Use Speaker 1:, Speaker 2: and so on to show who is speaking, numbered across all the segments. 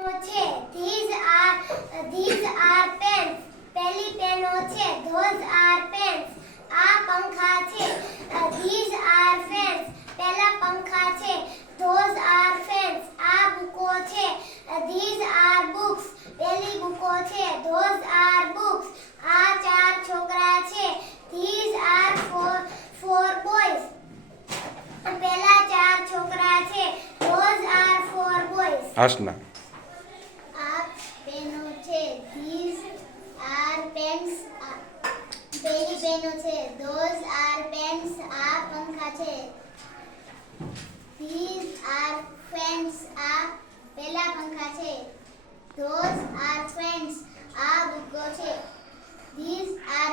Speaker 1: છે, these are these are pens પહેલી પેનો છે, ધોઝ આર પેન્સ આ પંખા છે, ધીઝ આર ફેન્સ. પહેલા પંખા છે, ધોઝ આર ફેન્સ. આ બુકો છે, ધીઝ આર બુક્સ. પહેલી બુકો છે, ધોઝ આર બુક્સ. આ ચાર છોકરા છે, these are four four boys. પહેલા ચાર છોકરા છે, ધોઝ આર ફોર બોયઝ.
Speaker 2: હાસના
Speaker 1: આ પેનો છે ધીઝ આર પેન્સ પહેલી પેનો છે? ધોઝ આર પેન્સ આ પંખા છે. ધીઝ આર ફેન્સ આ પહેલા પંખા છે. ધોઝ આર ફેન્સ આ બુકો છે. These are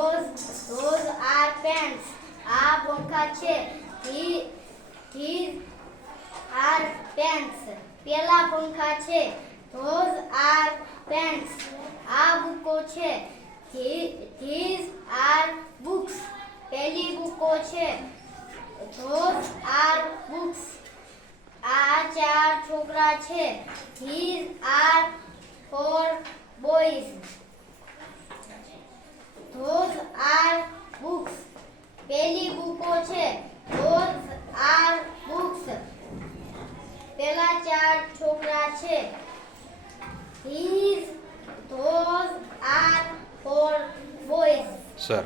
Speaker 1: those those are
Speaker 3: Pence આ પંખા છે ધી ધીઝ આર પેન્સ પેલા પંખા છે ધોઝ આર પેન્સ આ બુકો છે ધીઝ આર બુક્સ પહેલી બુકો છે ધોઝ આર બુક્સ આ ચાર છોકરા છે these are four boys these those are for boys.
Speaker 2: Sir.